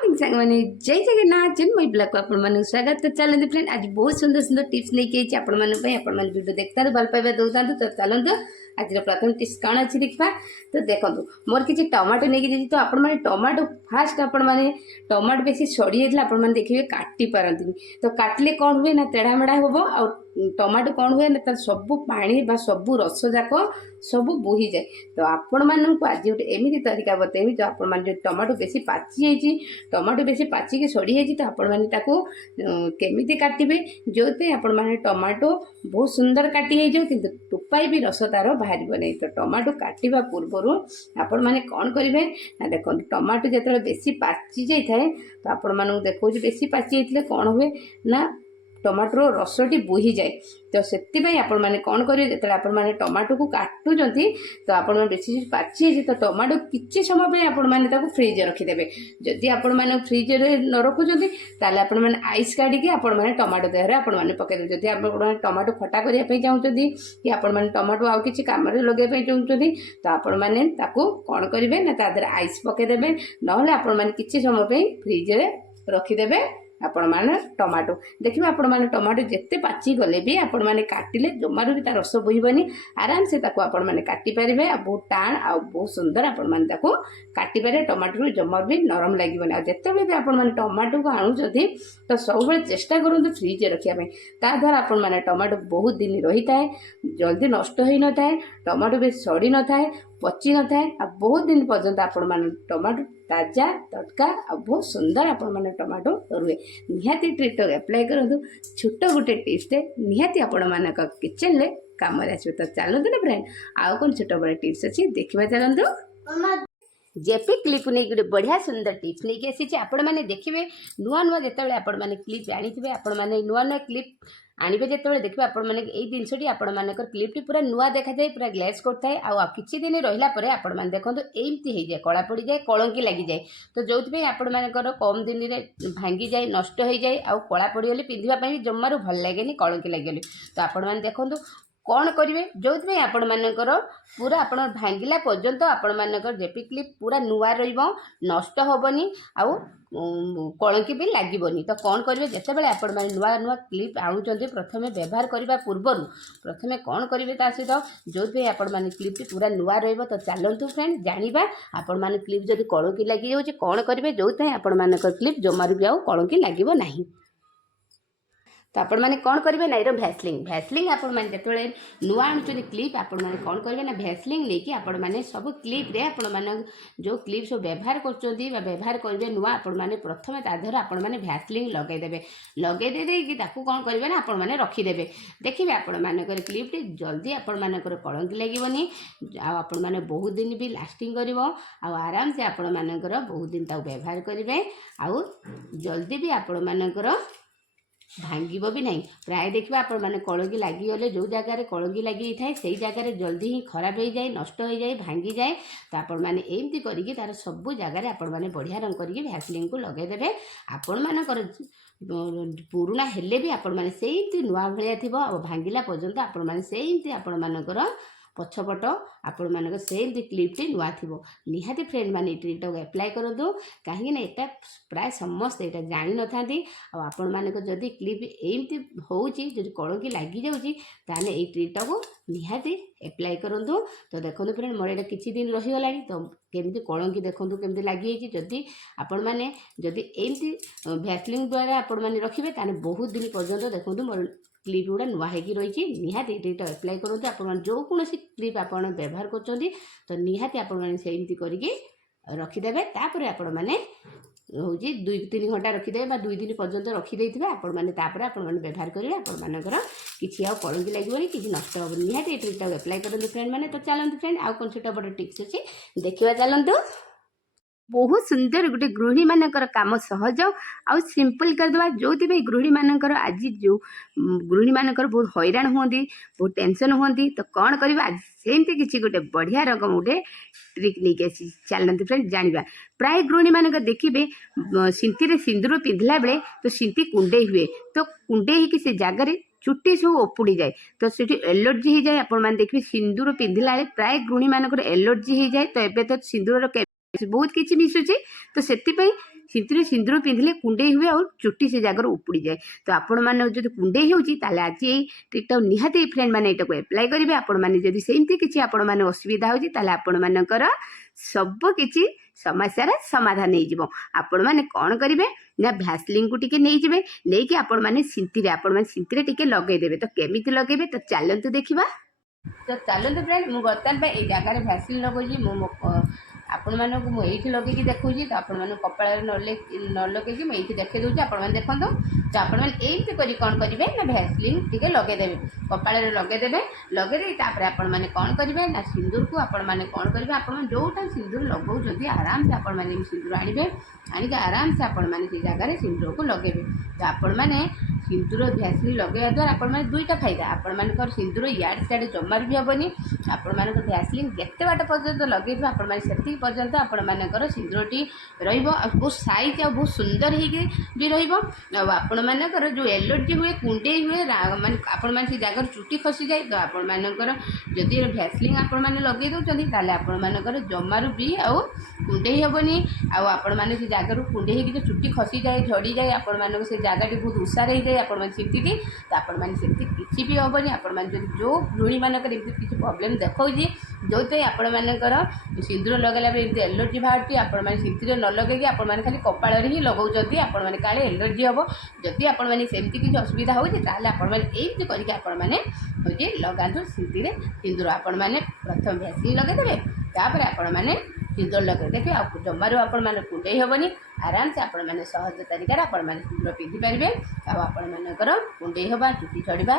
सांग मैंने जय जगन्नाथ जन्मय ब्लॉग को आपण स्वागत तो चलते फ्रेंड आज बहुत सुंदर सुंदर टिप्स लेके आपण वीडियो देखता भल पाइबा दौता तो चलते आज प्रथम टिप्स कौन अच्छी देखा तो देखो मोर किसी टमाटो नहीं तो आपण मैंने टमाटो फास्ट आपण मैंने टमाटो बेसी सड़ी जाता आपण देखिए काटी पारती तो काटिले कौन हुए ना तेढ़ा मेढ़ा हम आ टमाटो कौन हुए ना तर सबू पानी बा सबू रस जाक सब बोही जाए तो आपण मानक आज गोटे एमती तरीका बतेबी जो आपण मैंने टमाटो बेसी पाची जाइए टमाटो बेसी पाचिकी सड़ी जाइए तो आपण मैंने केमिति काटिबे जो आपण मैंने टमाटो बहुत सुंदर काटी हो कि टोपाई भी रस तार बाहर नहीं तो टमाटो काटिबा पूर्वर आपण मैंने कौन करेंगे ना देखो टमाटो जो बेसी पाची जाए तो आपण मानक देखो बेसी पाची जाते कौन हुए ना टमाटोर रसटी बोही जाए तो से आपण मैंने कौन करेंगे जो आपण मैंने टमाटो को काटुंट तो आपण बेसी पाची तो टमाटो किसी समय आपण मैंने फ्रिज रखिदेवे जदि आपण मैंने फ्रिज न रखुच्च ताल आपण मैंने आइस काढ़ी आपण मैंने टमाटो देहरे आपण मैंने पकईदेवे जदि आप टमाटो खटा करने चाहते कि आपण मैंने टमाटो आउ कि कम लगे चाहते तो आपण मैंने कौन करेंगे ना तादर आइस पकईदेवे ना आपण मैंने किसी समय फ्रिज रखिदेवे आपण मैंने टमाटो देखिए आपण मैंने टमाटो जिते पाची गले भी आपण मैंने काटिले जमारू भी तार रस बोहबनी आराम से आपण मैंने काटी पारे आ बहुत टाण आ बहुत सुंदर आपण मैंने काटी पारे टमाटो जमा भी नरम लगे आ जिते भी आपण मैंने टमाटो को आणुचंती तो सब चेष्टा करूँ फ्रिज रखापी ता द्वारा आपण मैंने टमाटो बहुत दिन रही था जल्दी नष्ट हो न था टमाटो भी सड़ी न था पची न था आ बहुत दिन पर्यंत आपण मैंने टमाटो ताजा तटका आ बहुत सुंदर आपण मैंने टमाटो रुए निहाती ट्रिक अप्लाई करूँ छोट गोटे टिप्सटे निहाती आपण मान किचन में काम आसो तो चलते ना फ्रेंड आउ कौन छोट बड़े टिप्स अच्छी देखा चलते जेपी क्लिप नहीं गोटे बढ़िया सुंदर टिप्स नहीं आसी आपण मैंने देखिए नुआ नुआ जिते आपण मैंने क्लिप आनी आपण मैंने नुआ नुआ क्लिप आणवे जो देखिए आपण मैंने यही जिनसटी आपण मानकर क्लिप्टी पूरा नुआ देखा जाए पूरा ग्लेज करता है आ किछि दिन रहिला परे आपण मैंने देखो एमती हो जाए कला पड़ जाए कलंकी लगी जाए तो जो आपण मानकर कम दिन में भांगी जाए नष्ट हो जाए आ कला पड़गले पिंधापी जमारू भल लगे कलंकी लगे तो आपण मैंने देखो कौन करेंगे जो आपण मानकर पूरा आपण भांगिला पर्यंत आपण मानकर जेपी क्लिप पूरा नुआ रष्ट हेनी आउ कलंकी भी लगभग तो कौन करेंगे जिते बड़े आपण मैंने नुआ नुआ क्लिप आणुंट प्रथम व्यवहार करने पूर्वर प्रथम कौन करेंगे सहित जो आपण मैंने क्लिप पूरा नुआ तो चलतु फ्रेंड जाना आपण मैंने क्लिप जब कलंकी लगी जाऊँगी कौन करेंगे जो आपण मानकर क्लिप जमारू भी आउ कलंकी लगे ना तो आपण मैंने कौन करेंगे ना ये भैसलिंग आपण मैंने जो नुआ आणुचंदी क्लिप आपण मैंने कौन करेंगे ना भैसलिंग लेकिन आपण मैंने सब क्लिप रे आपण मैंने जो क्लिप सब व्यवहार व्यवहार करेंगे नुआ आपण मैंने प्रथम ताधर आपण मैंने भैसलिंग लगेदे कि कौन करेंगे ना आपण मैंने रखिदेवे देखिए आपण मानकर क्लिप जल्दी आपण मानकर कलंकी लगभग आपण मैंने बहुत दिन भी लास्टिंग कर आराम से आपण मानकर बहुत दिन तक व्यवहार करेंगे आउ जल्दी भी आपण मानकर भांगब भी नहीं प्राय देखिए आपण मैंने कलंकी लगिगले जो जगार कलंकी लगी था से जगार जल्दी ही खराब हो जाए नष्ट हो जाए भांगी जाए तो आपण मैंने एमती करके तार सब जगार आपण मैंने बढ़िया रंग करके भैसलिंग को लगेदेवे आपण मानकर पुराना हेले भी आपण मैंने से नुआ भाया थी भांगिला पर्यंत आपण मैंने से आपण मानकर पछपट आपण मानक सेमती क्लिप्टी नुआ थी निहाती फ्रेंड मैंने ट्रिक अप्लाई करूँ कहीं यहाँ प्राय समस्त यहाँ जानी न था आपण मानक जदि क्लिप एमती होची कलंकी लगी जाऊँगी ताने ये ट्रिक को निहाती अप्लाई करूँ तो देखो फ्रेंड मोर ये किसी दिन रहीगला तो केमती कलंकी देखूँ केमती लगी जदि आपण मैंने जदि एमती भैसलिंग द्वारा आपण मैंने रखिए ताने बहुत दिन पर्यंत देखो मोर क्लिप गुड़ा नुआ होगी रही निहाती ट्रिक अप्लाई करूँ आप जो कौन क्लिप आप व्यवहार कर तो निहाती आपमती करके रखिदेवे तापर आपण मैंने हूँ 2-3 घंटा रखिदे 2 दिन पर्यंत रखिदे आपण मैंने व्यवहार करेंगे आपण मानकर किसी आउ कलंकी लगे कि नष्ट हो निहाती ट्रिक अप्लाई करूँ फ्रेंड मैंने तो चलते फ्रेंड आउ कौन छोटा बड़ टिप्स अच्छी देखा चलतु बहुत सुंदर गोटे गृहिणी मानकर काम सहज आउ सिंपल करदे जो गृहिणी मानकर आज जो गृहिणी मानकर बहुत हैरान हुंदी बहुत टेंशन हुंदी तो कौन करवा सेमती किसी गोटे बढ़िया रकम गोटे ट्रिक नहीं आसी चलते फ्रेंड जाना प्राय गृहिणी मानक देखिए सिंती सिंदूर पिंधला बेले तो सिंती कुंडे हुए तो कुंडे ही से जगार चुट्टी सब ओपुड़ी जाए तो सीठी एलर्जी हो जाए आपण मैंने देखिए सिंदूर पिंधला प्राय गृहिणी मानकर एलर्जी हो जाए तो एबे तो सिंदूर बहुत किसी मिसुची तो से सिंतुरे सिंदूर पिंधिले कुंडई हुए और चुट्टी से जगह उपुड़ी जाए। तो आपण मैंने जो कुंडई होती आज ये ट्रिकटा निहाती फ्रेंड मैंने यहाँ एप्लाय करेंगे। आपण मैंने जब सेमती किसी आपण मैंने असुविधा होती आपण मानकर सब किसी समस्यार समाधान हो। आपण मैंने कौन करेंगे ना भैसलिन को टिके नहीं जिवे नहीं कि आपण मैंने सिंतीरे टिके लगेदेवे। तो केमिति लगेबे तो चलतु देखा। तो चलतु फ्रेंड मु बर्तमान ये जगार भैसलिन लगौची आपण मानक मुझे लगे देखा। तो आपण मैंने कपाल न लगे मुझे देखे दूसरी आपण मैंने देखो। तो आपण मैंने यही कौन करेंगे ना भैसलिन टिके लगेदेवे कपाल लगेदेवे लगेदे आपण मैंने कौन करेंगे ना सिंदूर को आपण मैंने कौन करेंगे आपण जोटा सिंदूर लगाऊँ आराम से आपण मैंने सिंदूर आने आनिक आराम से आपण मैंने से जगह सिंदूर को लगेबे। तो आपण मैंने सिंदूर भैसलिन लगेवा द्वारा आपण मैंने दुईटा फायदा आपण मानकर सिंदूर इयाड़े सियाड़े जमार भी हेनी। आपण मानकर भैसलिन जिते बाट पर्यंत लगे आपण मैंने से पर्यंत आपण मानकर सिंदूरटी बहुत साइज आ बहुत सुंदर भी आपण मानकर जो एलर्जी हुए कुंडई हुए माने आपण मैंने से जगह चुट्टी खसी जाए। तो आपण मानकर जदि भैसलिन आपण मैंने लगे दौरान ताले आपण मानकर जमारू भी आउ कुंडई हेनी आपण मैंने से जगह कुंडई हो चुट्टी खसी जाए झड़ी जाए आपण मानक से जगह बहुत उषार हो जाए आपण मैंने सिंती। तो आपण मैंने सेमती किसी भी हेनी आपण मैंने जो गृहिणी मानकर एमती किसी प्रोब्लेम देखा जो आपण मानकर सिंदूर लगेला एमती एलर्जी बाहर आपण मैंने सिंतीरे न लगे आपण मैंने खाली कपाल ही लगाउछंती आपण मैंने काले एलर्जी हम जदि आपण मैंने सेमती किसी असुविधा हो आपण मैंने एमती करके आपण मैंने होजे लगातु सिंतीरे सिंदूर आपण मैंने प्रथम भैसलिन लगेदेवे तापर आपण मैंने सिंदूर लगे देखिए आप जमारू आपण मैंने कुंडई हेनी आराम से आपण मैंने सहज तरीके आपण मैंने सिंदूर पिंधि पारे आपण मानकर कुंडई हवा चुट्टी चढ़ा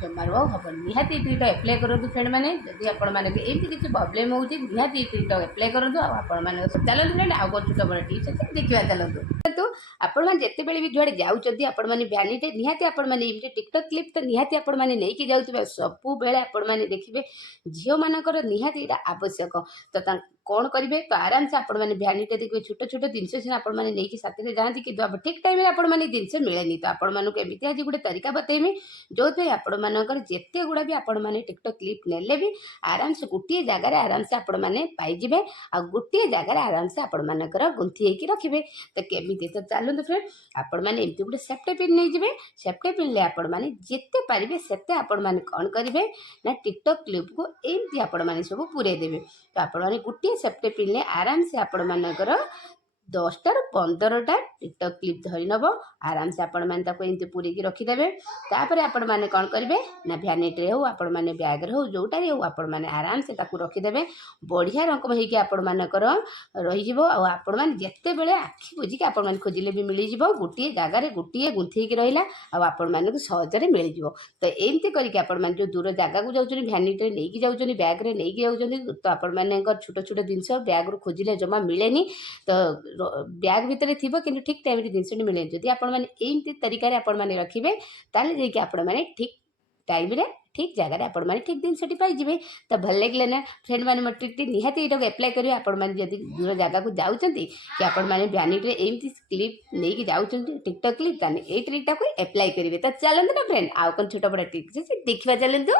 जमारू हम निहाती ट्रिकटा एप्लाय करूँ फ्रेंड मैंने जदि आपण मैंने एमती किसी प्रोब्लेम हो निहाती ट्रिकटा एप्लाय करूँ आपण मैंने चलते फ्रेंड आउ कौन छोट बड़ टिप्स अच्छे देखा चलते। तो आपण मैंने जिते बड़े भी जुआड़े जाऊँच आपण मैंने भ्यानिटी निहाती आपण मैंने एमती टिकटॉक क्लिप तो निहाती आपण मैंने नहीं जाऊे सबु बेले आपण मैंने देखिए झील मानकर निहाती आवश्यक। तो कौन करेंगे तो आराम से आपण मैंने भ्यानिटी देखिए छोट छोट जिनस सीना आपण मैंने नहीं साथी जाती कि ठीक टाइम आपण मैंने जिनस मिले तो आपण मानक एमती आज गोटे तरीका बतेमी जो आपण मानकर जिते गुड़ा भी आपण मैंने टिकटॉक क्लिप नेले भी आराम से गोटे जगार आराम से आपण मैंने पाइबे आ गोटे जगार आराम से आपण मानकर गुंथी होकर रखिए। तो केमी तो चलते फ्रेंड आपण मैंने एमती गोटे सेफ्टी पिन नहीं जाए सेफ्टी पिन आपण मैंने जिते पारे से आपण मैंने कौन करेंगे ना टिकटॉक क्लिप को एमती आपण मैंने सब पूरे देवे। तो आपण मैंने गोटे सेफ्टी पिन आराम से आपण मानकर 10टा ରୁ 15ଟା टिकटॉक क्लिप धरी नब आराम से आपण मैंने एमती पूरी रखीदे। तापर आपण मैंने कौन करेंगे ना भ्यानिटी हो आपण मैंने ब्याग्रे हो जोटार हो आपण मैंने आराम से रखीदे बढ़िया रकम होगी आपण मानकर रही आपण मैंने जिते बड़े आखि बुझिक आपण मैंने खोजिले भी मिल जाव गोटे जगार गोटे गुंथी रहा आपण मानक सहजरे मिल जाव। तो एमती करके आपण मैंने जो दूर जगह को जाऊँ भ्यानिटी नहीं जाऊँ ब्याग्रे नहीं जाऊँ तो आपण मैंने छोट छोट जिनस ब्याग्रु खोजिले जमा मिले। तो ब्याग भितर थी कि ठीक टाइम जिनस मिले जदि आपण मैंने एमती तरीके आपण मैंने रखिए ताले जाकि आपण मैंने ठीक टाइम रे ठीक जगह आपण मैंने ठीक जिनसटी पाइबे। तो भल लगे ना फ्रेंड मैंने मोर ट्रिक निहाती यहाँ एप्लाय करेंगे आपण मैंने जब दूर जगह को जाऊँगी कि आपण मैंने भ्यानिटी एमती क्लिप नहीं जाऊँ टिकटॉक क्लिप ताने ये ट्रिकटा को एप्लाय करेंगे। तो चलते ना फ्रेंड आउ कौन छोट बड़ा ट्रिक देखा चलते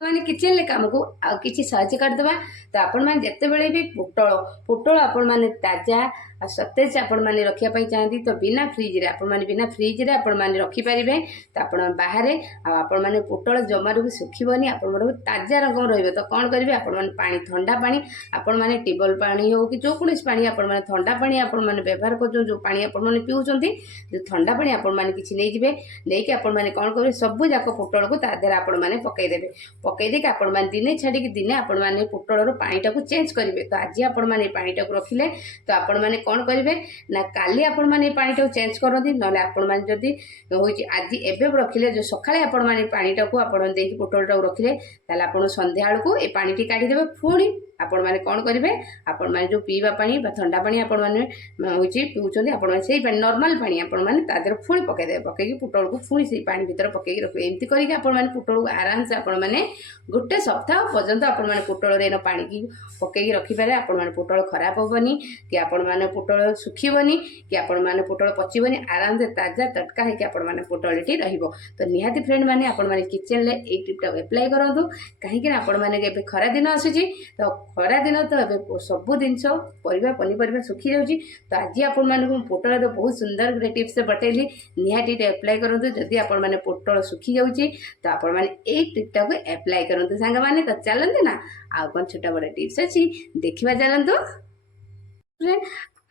मैंने किचन काम को आउ कि सहज करदे। तो आपण मैंने जिते बड़े भी पोटल आपण मैंने ताजा आ सतेज आपण मैंने रखापी चाहती तो बिना फ्रिज आपण मैंने बिना फ्रिज रे आपण मैंने रखिपारे। तो आप बाहर आपण मैंने पोटल जमार भी सुखबनी आपण ताजा रकम रही। तो कौन करेंगे आपण मैंने पानी ठंडा पानी आपण मैंने टेबल पानी हो कि जो कौन पानी आपण मैंने ठंडा पानी आपण मैंने व्यवहार कर जो पानी आपण मैंने पीउछंती जो ठंडा पानी आपण मैंने किसी नहीं जिवे नहीं कि आपण मैंने कौन करेंगे सब जाक पोटल को तादेह आपण मैंने पकईदेवे पकईदे आपण मैंने दिने छाड़ी दिने आपण मैंने पोटल पानीटा को चेंज करेंगे। तो आज आपण मैंने पानीटा को रखिले तो आपण मैंने कौन करेंगे ना काली आपण मैंने पानीटा को चेंज करती ना आपण मैंने जदि होची आज एबे रखिले जो सकाळे आपण मैंने पानीटा को आपण देकी पोटलटा को रखिले ताले आपण संध्या बेलू ए पानीटी काढीदेवे पुणी आपण मैंने कौन करेंगे आपण मैंने जो पीवा पानी ठंडा पानी आपण मैंने होची पीउछंती आपण मैंने सेही पानी नॉर्मल पानी आपण मैंने तादेह पुणी पकईदेवे पकईकी पोटल को पुणी से पानी भीतर पकईकी रखिए। एमती करके आपण मैंने पोटल को आराम से आपण मैंने गोटे सप्ताह पर्यंत आपण मैंने पोटल रे पानी की पकईकी रखिपारे आपण मैंने पोटल खराब होबनी कि आपण मैंने पोटल सुखीबनी कि आपण मैंने पोटल पचिबनी आराम से ताजा तटका है कि आपण मैंने पोटलटी रहिबो। तो निहाती फ्रेंड मैंने आपण मैंने किचन रे ए टिपटा एप्लाय करंतु कहीं आपण मैंने खरा दिन आसुची तो ଖରା ଦିନ ତ ଏବେ ସବୁ ଜିନିଷ ପରିବା ପନିପରିବା ଶୁଖି ଯାଉଛି। ତ ଆଜି ଆପଣମାନଙ୍କୁ ମୁଁ ପୋଟଳର ବହୁତ ସୁନ୍ଦର ଗୋଟେ ଟିପ୍ସ ବତେଇଲି, ନିହାତି ଏଇଟା ଆପ୍ଲାଏ କରନ୍ତୁ। ଯଦି ଆପଣମାନେ ପୋଟଳ ଶୁଖି ଯାଉଛି ତ ଆପଣମାନେ ଏଇ ଟ୍ରିକ୍ଟାକୁ ଆପ୍ଲାଏ କରନ୍ତୁ ସାଙ୍ଗମାନେ। ତ ଚାଲନ୍ତୁ ନା ଆଉ କ'ଣ ଛୋଟ ବଡ଼ ଟିପ୍ସ ଅଛି ଦେଖିବା ଚାଲନ୍ତୁ।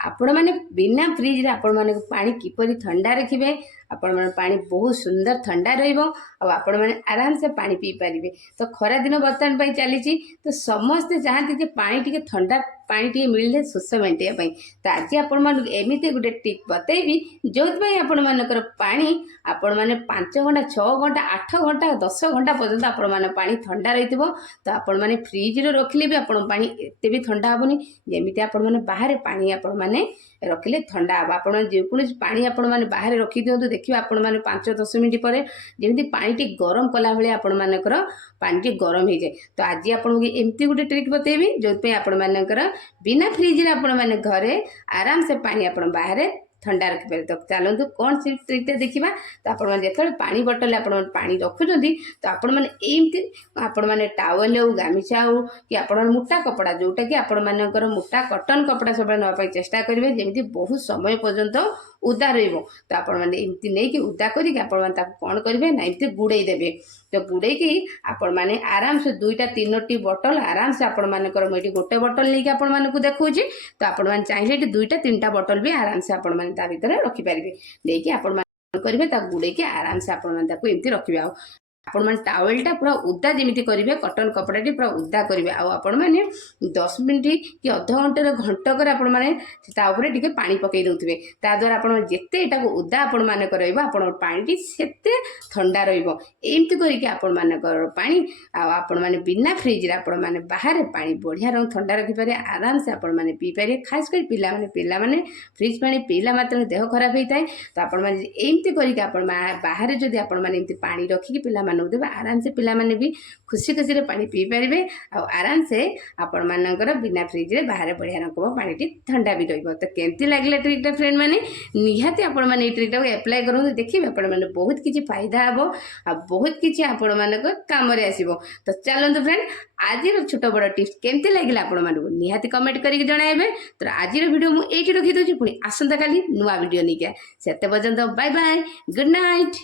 ଆପଣମାନେ ବିନା ଫ୍ରିଜ୍ରେ ଆପଣମାନଙ୍କୁ ପାଣି କିପରି ଥଣ୍ଡା ରଖିବେ, ଆପଣମାନଙ୍କ ପାଣି ବହୁତ ସୁନ୍ଦର ଥଣ୍ଡା ରହିବ ଆଉ ଆପଣମାନେ ଆରାମସେ ପାଣି ପିଇପାରିବେ। ତ ଖରାଦିନ ବର୍ତ୍ତମାନ ପାଇଁ ଚାଲିଛି, ତ ସମସ୍ତେ ଚାହାନ୍ତି ଯେ ପାଣି ଟିକେ ଥଣ୍ଡା ପାଣି ଟିକେ ମିଳିଲେ ଶୋଷ ମେଣ୍ଟିବା ପାଇଁ। ତ ଆଜି ଆପଣମାନଙ୍କୁ ଏମିତି ଗୋଟେ ଟ୍ରିକ୍ ବତେଇବି ଯେଉଁଥିପାଇଁ ଆପଣମାନଙ୍କର ପାଣି ଆପଣମାନେ 5 ଘଣ୍ଟା 6 ଘଣ୍ଟା 8 ଘଣ୍ଟା 10 ଘଣ୍ଟା ପର୍ଯ୍ୟନ୍ତ ଆପଣମାନଙ୍କ ପାଣି ଥଣ୍ଡା ରହିଥିବ। ତ ଆପଣମାନେ ଫ୍ରିଜ୍ରେ ରଖିଲେ ବି ଆପଣଙ୍କ ପାଣି ଏତେ ବି ଥଣ୍ଡା ହେବନି ଯେମିତି ଆପଣମାନେ ବାହାରେ ପାଣି ଆପଣମାନେ ରଖିଲେ ଥଣ୍ଡା ହେବ। ଆପଣ ଯେକୌଣସି ପାଣି ଆପଣମାନେ ବାହାରେ ରଖିଦିଅନ୍ତୁ, ଦେଖିବେ ଆପଣମାନେ 5-10 ମିନିଟ୍ ପରେ ଯେମିତି ପାଣିଟି ଗରମ କଲା ଭଳିଆ ଆପଣମାନଙ୍କର ପାଣିଟି ଗରମ ହେଇଯାଏ। ତ ଆଜି ଆପଣଙ୍କୁ ଏମିତି ଗୋଟେ ଟ୍ରିକ୍ ବତେଇବି ଯେଉଁଥିପାଇଁ ଆପଣମାନଙ୍କର ବିନା ଫ୍ରିଜ୍ରେ ଆପଣମାନେ ଘରେ ଆରାମସେ ପାଣି ଆପଣ ବାହାରେ ଥଣ୍ଡା ରଖିପାରିବେ। ତ ଚାଲନ୍ତୁ କ'ଣ ସେ ଟ୍ରିକ୍ଟା ଦେଖିବା। ତ ଆପଣମାନେ ଯେତେବେଳେ ପାଣି ବୋଟଲରେ ଆପଣମାନେ ପାଣି ରଖୁଛନ୍ତି ତ ଆପଣମାନେ ଏମିତି ଆପଣମାନେ ଟାୱେଲ୍ ହେଉ ଗାମୁଛା ହେଉ କି ଆପଣଙ୍କ ମୋଟା କପଡ଼ା ଯେଉଁଟାକି ଆପଣମାନଙ୍କର ମୋଟା କଟନ୍ କପଡ଼ା ସବୁବେଳେ ନେବା ପାଇଁ ଚେଷ୍ଟା କରିବେ ଯେମିତି ବହୁତ ସମୟ ପର୍ଯ୍ୟନ୍ତ ଓଦା ରହିବ। ତ ଆପଣମାନେ ଏମିତି ନେଇକି ଓଦା କରିକି ଆପଣମାନେ ତାକୁ କ'ଣ କରିବେ ନା ଏମିତି ଗୁଡ଼େଇ ଦେବେ। ତ ଗୁଡ଼େଇକି ଆପଣମାନେ ଆରାମସେ 2-3ଟି ବୋଟଲ ଆରାମସେ ଆପଣମାନଙ୍କର ମୁଁ ଏଠି ଗୋଟେ ବୋଟଲ ନେଇକି ଆପଣମାନଙ୍କୁ ଦେଖାଉଛି। ତ ଆପଣମାନେ ଚାହିଁଲେ ଏଠି 2-3ଟା ବୋଟଲ ବି ଆରାମସେ ଆପଣମାନେ ତା ଭିତରେ ରଖିପାରିବେ। ନେଇକି ଆପଣମାନେ କ'ଣ କରିବେ ତାକୁ ଗୁଡ଼େଇକି ଆରାମସେ ଆପଣମାନେ ତାକୁ ଏମିତି ରଖିବେ। ଆଉ ଆପଣମାନେ ଟାୱେଲଟା ପୁରା ଓଦା ଯେମିତି କରିବେ, କଟନ୍ କପଡ଼ାଟି ପୁରା ଓଦା କରିବେ। ଆଉ ଆପଣମାନେ 10 ମିନିଟ୍ କି ଅଧଘଣ୍ଟାରେ ଘଣ୍ଟକରେ ଆପଣମାନେ ତା ଉପରେ ଟିକେ ପାଣି ପକାଇ ଦେଉଥିବେ। ତାଦ୍ୱାରା ଆପଣ ଯେତେ ଏଟାକୁ ଓଦା ଆପଣମାନଙ୍କ ରହିବ ଆପଣଙ୍କ ପାଣିଟି ସେତେ ଥଣ୍ଡା ରହିବ। ଏମିତି କରିକି ଆପଣମାନଙ୍କର ପାଣି ଆଉ ଆପଣମାନେ ବିନା ଫ୍ରିଜ୍ରେ ଆପଣମାନେ ବାହାରେ ପାଣି ବଢ଼ିଆ ରଙ୍ଗ ଥଣ୍ଡା ରଖିପାରିବେ, ଆରାମସେ ଆପଣମାନେ ପିଇପାରିବେ। ଖାସ୍ କରି ପିଲାମାନେ ଫ୍ରିଜ୍ ପାଣି ପିଇଲା ମାତ୍ରେ ଦେହ ଖରାପ ହେଇଥାଏ। ତ ଆପଣମାନେ ଏମିତି କରିକି ଆପଣ ବାହାରେ ଯଦି ଆପଣମାନେ ଏମିତି ପାଣି ରଖିକି ପିଲାମାନଙ୍କୁ ଦେବେ ଆରାମସେ ପିଲାମାନେ ବି ଖୁସିରେ ପାଣି ପିଇପାରିବେ ଆଉ ଆରାମସେ ଆପଣମାନଙ୍କର ବିନା ଫ୍ରିଜ୍ରେ ବାହାରେ ବଢ଼ିଆ ରକମ ପାଣିଟି ଥଣ୍ଡା ବି ରହିବ। ତ କେମିତି ଲାଗିଲା ଟ୍ରିକ୍ଟା ଫ୍ରେଣ୍ଡ ମାନେ? ନିହାତି ଆପଣମାନେ ଏଇ ଟ୍ରିକ୍ଟାକୁ ଆପ୍ଲାଏ କରନ୍ତୁ, ଦେଖିବେ ଆପଣମାନେ ବହୁତ କିଛି ଫାଇଦା ହେବ ଆଉ ବହୁତ କିଛି ଆପଣମାନଙ୍କ କାମରେ ଆସିବ। ତ ଚାଲନ୍ତୁ ଫ୍ରେଣ୍ଡ ଆଜିର ଛୋଟ ବଡ଼ ଟିପ୍ସ କେମିତି ଲାଗିଲା ଆପଣମାନଙ୍କୁ ନିହାତି କମେଣ୍ଟ କରିକି ଜଣାଇବେ। ତ ଆଜିର ଭିଡ଼ିଓ ମୁଁ ଏଇଠି ରଖିଦେଉଛି, ପୁଣି ଆସନ୍ତାକାଲି ନୂଆ ଭିଡ଼ିଓ ନେଇକି। ସେତେ ପର୍ଯ୍ୟନ୍ତ ବାଏ ବାଏ, ଗୁଡ୍ ନାଇଟ୍।